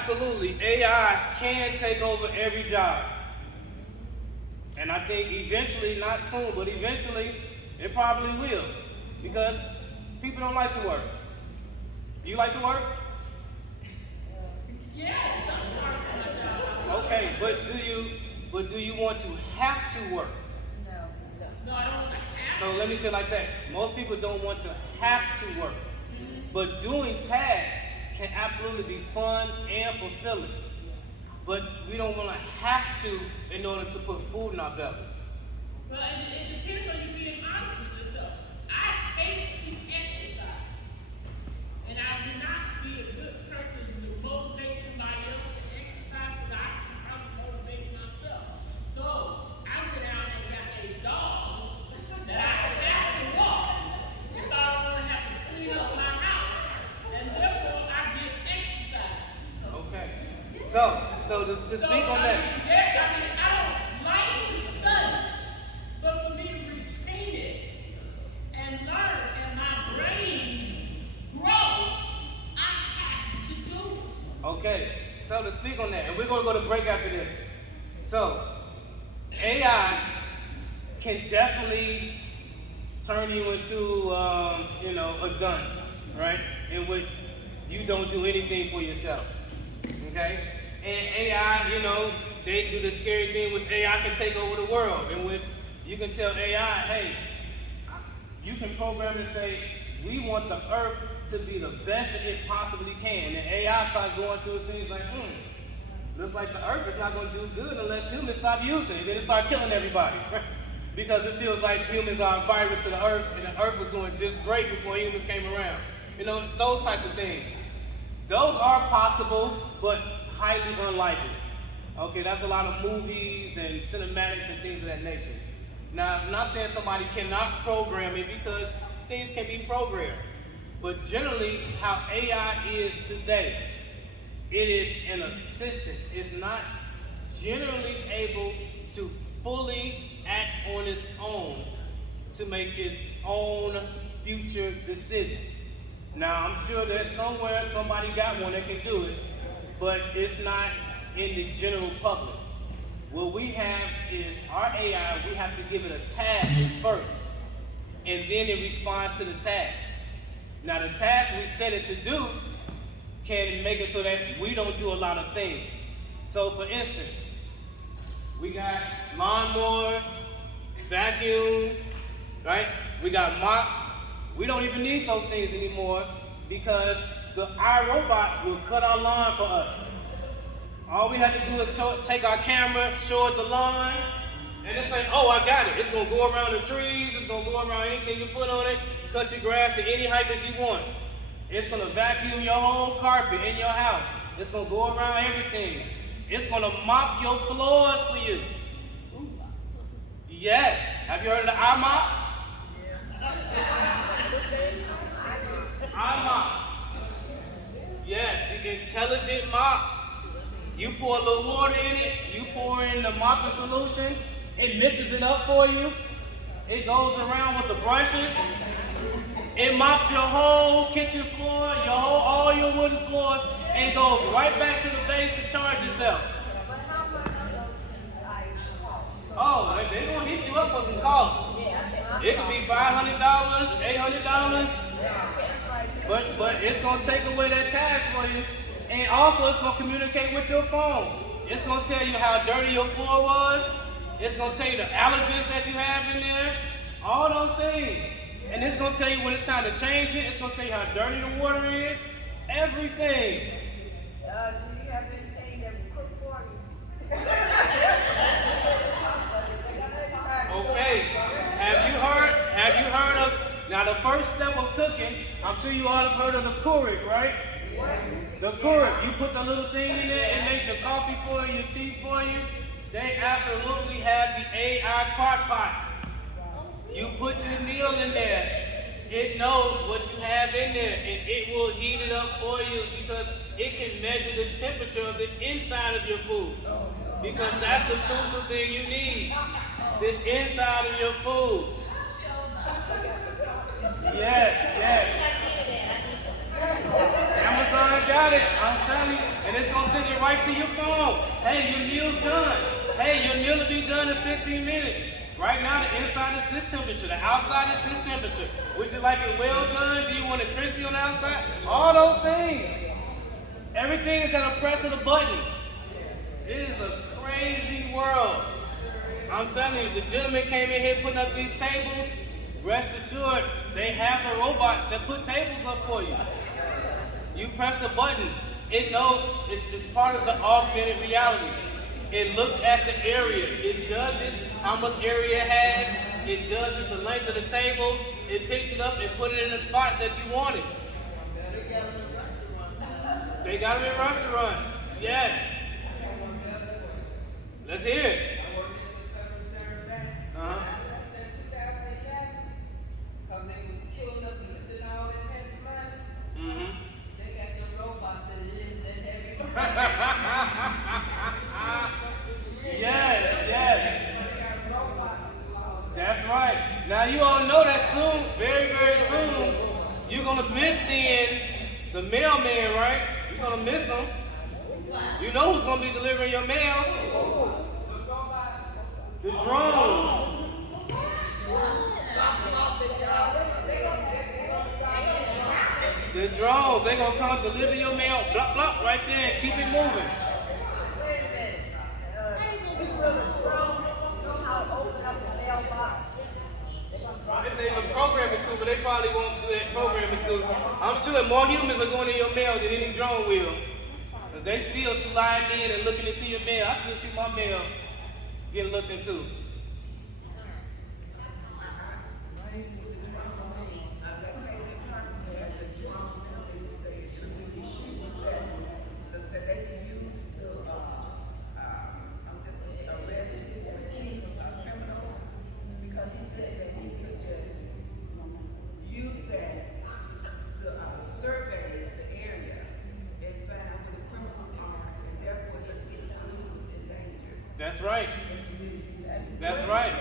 absolutely, AI can take over every job. And I think eventually, not soon, but eventually, it probably will. Because people don't like to work. Do you like to work? Yes, sometimes my job. Okay, but do you want to have to work? No, I don't want to have So let me say it like that. Most people don't want to have to work. But doing tasks can absolutely be fun and fulfilling. But we don't want to have to in order to put food in our belly. Well, it depends on you being honest with yourself. I hate to exercise. And I would not be a good person to motivate somebody else to exercise because I can probably motivate myself. So I went out and got a dog that I have to walk because I don't want to have to clean up my house. And therefore I get exercise. Okay. So to speak on that. I don't like to study, but for me to retain it and learn and my brain grow, I have to do it. Okay. So to speak on that, and we're going to go to break after this. So AI can definitely turn you into, a dunce, right? In which you don't do anything for yourself. Okay? And AI, they do the scary thing which AI can take over the world, in which you can tell AI, hey, you can program and say, we want the earth to be the best that it possibly can. And AI starts going through things like, looks like the earth is not going to do good unless humans stop using it. Then it starts killing everybody. Because it feels like humans are a virus to the earth, and the earth was doing just great before humans came around. Those types of things. Those are possible, but highly unlikely. Okay, that's a lot of movies and cinematics and things of that nature. Now, I'm not saying somebody cannot program it because things can be programmed. But generally, how AI is today, it is an assistant. It's not generally able to fully act on its own to make its own future decisions. Now, I'm sure there's somewhere somebody got one that can do it, but it's not in the general public. What we have is our AI, we have to give it a task first, and then it responds to the task. Now, the task we set it to do can make it so that we don't do a lot of things. So, for instance, we got lawnmowers, vacuums, right? We got mops. We don't even need those things anymore because the iRobots will cut our lawn for us. All we have to do is take our camera, show it the lawn, and it's like, oh, I got it. It's going to go around the trees. It's going to go around anything you put on it, cut your grass to any height that you want. It's going to vacuum your whole carpet in your house. It's going to go around everything. It's going to mop your floors for you. Yes. Have you heard of the iMop? iMop. Yes, the intelligent mop. You pour a little water in it, you pour in the mopping solution, it mixes it up for you. It goes around with the brushes. It mops your whole kitchen floor, all your wooden floors, and goes right back to the base to charge itself. Oh, they're going to hit you up for some costs. It could be $500, $800, but it's going to take away that tax for you. And also, it's going to communicate with your phone. It's going to tell you how dirty your floor was. It's going to tell you the allergens that you have in there. All those things. And it's going to tell you when it's time to change it. It's going to tell you how dirty the water is. Everything. Do you have anything that will cook for you? Okay. Have you heard of, now the first step of cooking, I'm sure you all have heard of the Keurig, right? The Keurig, you put the little thing in there, it makes your coffee for you, your tea for you. They absolutely have the AI crock pots. You put your meal in there, it knows what you have in there, and it will heat it up for you because it can measure the temperature of the inside of your food. Because that's the crucial thing you need, the inside of your food. Yes. Amazon got it. I'm telling you, And it's gonna send it right to your phone. Hey, your meal's done. Hey, your meal will be done in 15 minutes. Right now, the inside is this temperature. The outside is this temperature. Would you like it well done? Do you want it crispy on the outside? All those things. Everything is at a press of the button. It is a crazy world. I'm telling you, the gentleman came in here putting up these tables. Rest assured, they have the robots that put tables up for you. You press the button. It knows it's part of the augmented reality. It looks at the area. It judges how much area it has. It judges the length of the tables. It picks it up and put it in the spots that you want it. They got them in restaurants. Yes. Let's hear it. Uh-huh. Because they was killing us and lifting all that heavy money. Mm-hmm. They got them robots that live that heavy Yes, yes. That's right. Now you all know that soon, very, very soon, you're gonna miss seeing the mailman, right? You're gonna miss him. You know who's gonna be delivering your mail? The drones. The drones, they're gonna come deliver your mail, blah, blah, right there and keep it moving. Wait a minute. Will the drone know how to open up the mailbox? If they even program it to, but they probably won't do that programming to. I'm sure more humans are going in your mail than any drone will. But they still sliding in and looking into your mail. I still see my mail getting looked into. That's right. That's right.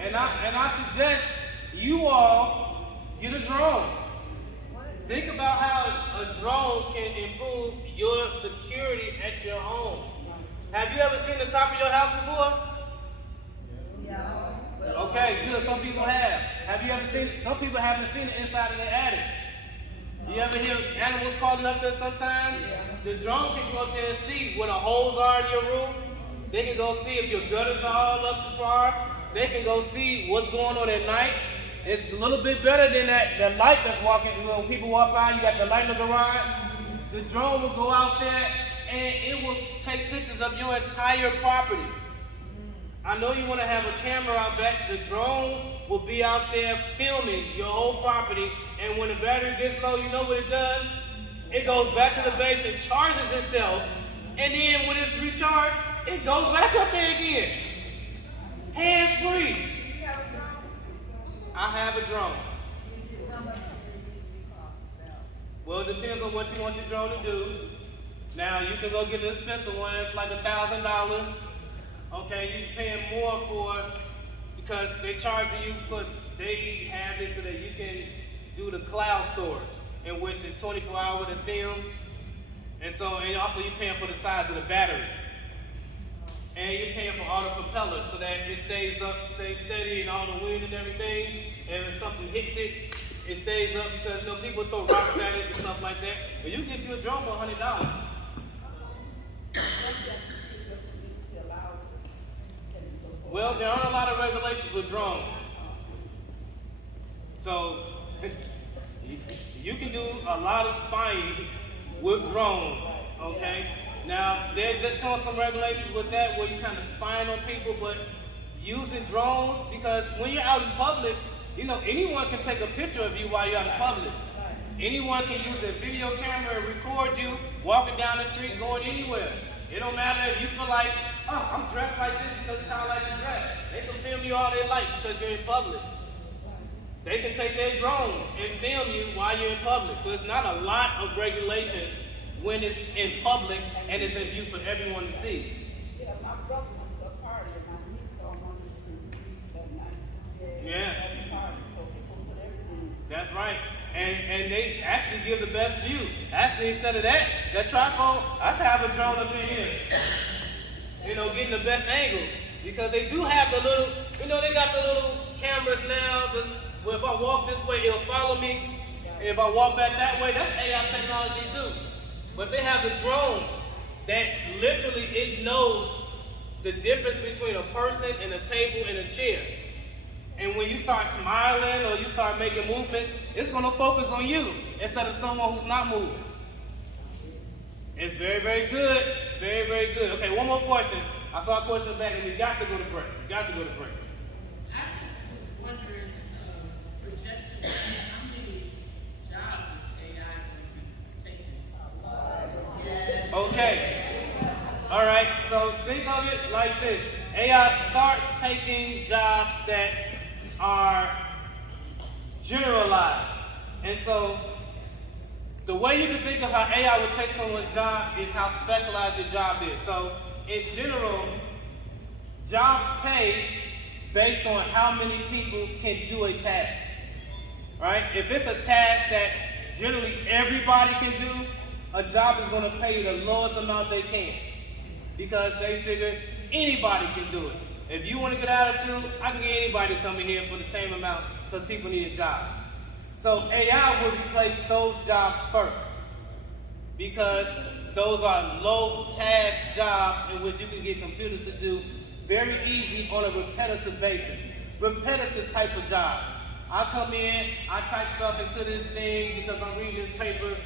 And I suggest you all get a drone. Think about how a drone can improve your security at your home. Have you ever seen the top of your house before? Yeah. Okay, good. Some people have. Have you ever seen it? Some people haven't seen the inside of their attic. You ever hear animals calling up there sometimes? The drone can go up there and see where the holes are in your roof. They can go see if your gutters are all up to par. They can go see what's going on at night. It's a little bit better than that light that's walking. When people walk by, you got the light in the garage. The drone will go out there and it will take pictures of your entire property. I know you want to have a camera out back. The drone will be out there filming your whole property. And when the battery gets low, you know what it does? It goes back to the base and charges itself. And then when it's recharged, it goes back up there again. Hands free. I have a drone. Well, it depends on what you want your drone to do. Now, you can go get an expensive one. It's like $1,000. Okay, you're paying more for it because they're charging you because they have it so that you can do the cloud storage, in which it's 24 hours to film. And also you're paying for the size of the battery. And you're paying for all the propellers so that it stays up, stays steady, and all the wind and everything. And if something hits it, it stays up because people throw rocks at it and stuff like that. But you can get you a drone for $100. Well, there aren't a lot of regulations with drones. So you can do a lot of spying with drones, okay? Now, there comes some regulations with that where you're kind of spying on people, but using drones, because when you're out in public, anyone can take a picture of you while you're out in public. Anyone can use their video camera and record you walking down the street, going anywhere. It don't matter if you feel like, oh, I'm dressed like this because it's how I like to dress. They can film you all they like because you're in public. They can take their drones and film you while you're in public. So it's not a lot of regulations when it's in public and it's in view for everyone to see. Yeah, my brother went to a party and my niece saw on YouTube that night. Yeah. Party, so people put everything. That's right. And they actually give the best view. Actually, instead of that trifold, I should have a drone up in here. You know, getting the best angles. Because they do have the little, you know, they got the little cameras now. Where if I walk this way, it'll follow me. And if I walk back that way, that's AI technology too. But they have the drones that literally it knows the difference between a person and a table and a chair. And when you start smiling or you start making movements, it's going to focus on you instead of someone who's not moving. It's very, very good. Very, very good. Okay, one more question. I saw a question back and we got to go to break. We got to go to break. I just was wondering, projections, how many jobs is AI going to be taking? Okay. All right, so think of it like this. AI starts taking jobs that are generalized. And so the way you can think of how AI would take someone's job is how specialized your job is. So in general, jobs pay based on how many people can do a task, right? If it's a task that generally everybody can do, a job is going to pay you the lowest amount they can because they figure anybody can do it. If you want to get attitude, I can get anybody to come in here for the same amount because people need a job. So AI will replace those jobs first because those are low task jobs in which you can get computers to do very easy on a repetitive basis. Repetitive type of jobs. I come in, I type stuff into this thing because I'm reading this paper.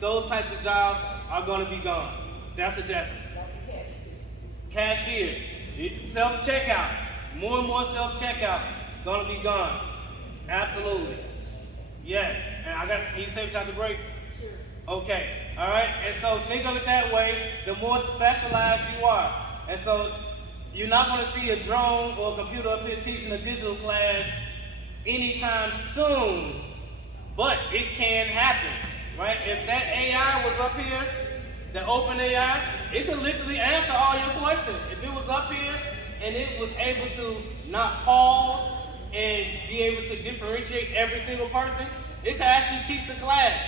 Those types of jobs are going to be gone. That's a definite. Cashiers, self-checkouts, more and more self-checkouts going to be gone. Absolutely. Yes. And can you say this after the break? Sure. Okay. All right. And so think of it that way. The more specialized you are. And so you're not going to see a drone or a computer up here teaching a digital class anytime soon. But it can happen. Right? If that AI was up here, the OpenAI, it could literally answer all your questions. If it was up here and it was able to not pause and be able to differentiate every single person, it could actually teach the class.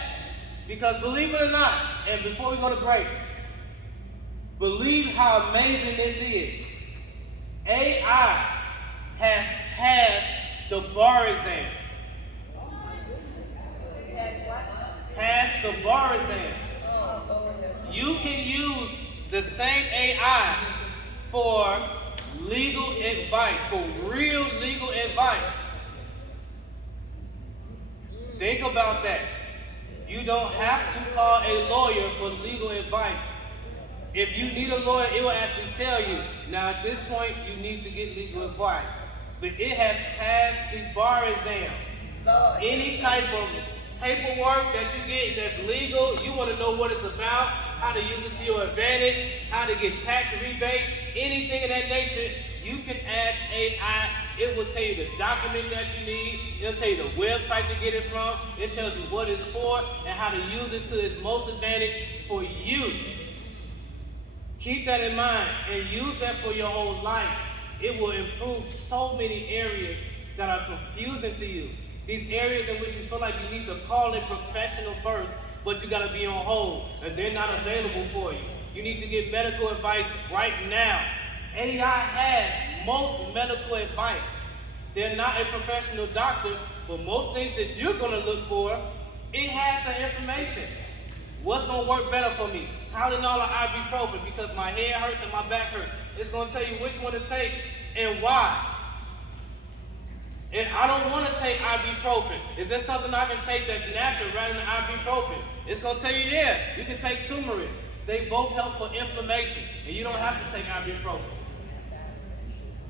Because believe it or not, and before we go to break, believe how amazing this is. AI has passed the bar exam. Passed the bar exam. You can use the same AI for legal advice, for real legal advice. Think about that. You don't have to call a lawyer for legal advice. If you need a lawyer, it will actually tell you. Now at this point, you need to get legal advice. But it has passed the bar exam. Any type of paperwork that you get that's legal, you want to know what it's about, how to use it to your advantage, how to get tax rebates, anything of that nature, you can ask AI. It will tell you the document that you need. It'll tell you the website to get it from. It tells you what it's for and how to use it to its most advantage for you. Keep that in mind and use that for your whole life. It will improve so many areas that are confusing to you. These areas in which you feel like you need to call a professional first, but you gotta be on hold, and they're not available for you. You need to get medical advice right now. AI has most medical advice. They're not a professional doctor, but most things that you're gonna look for, it has the information. What's gonna work better for me? Tylenol or ibuprofen because my head hurts and my back hurts. It's gonna tell you which one to take and why. And I don't want to take ibuprofen. Is there something I can take that's natural rather than ibuprofen? It's going to tell you, yeah, you can take turmeric. They both help for inflammation, and you don't have to take ibuprofen.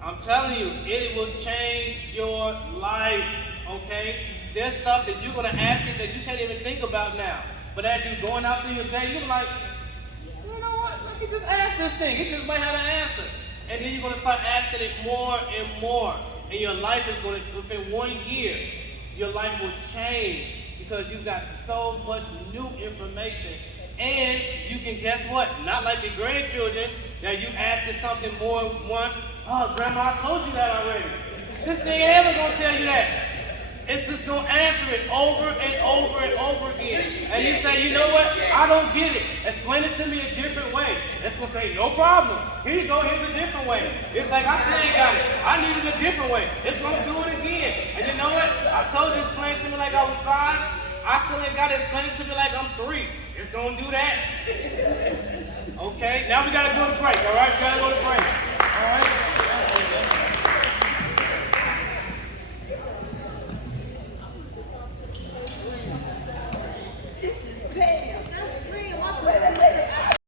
I'm telling you, it will change your life, okay? There's stuff that you're going to ask it that you can't even think about now. But as you're going out through your day, you're like, you know what, let me just ask this thing. It just might have an answer. And then you're going to start asking it more and more. And your life is going to, within 1 year, your life will change because you've got so much new information. And you can, guess what? Not like your grandchildren that you asking something more once. Oh, Grandma, I told you that already. This thing ain't ever going to tell you that. It's the It's going to answer it over and over and over again. And you say, you know what? I don't get it. Explain it to me a different way. It's going to say, no problem. Here you go. Here's a different way. It's like, I still ain't got it. I need it a different way. It's going to do it again. And you know what? I told you, explain it to me like I was 5. I still ain't got it. Explain it to me like I'm 3. It's going to do that. Okay, now we got to go to break, all right? We got to go to break.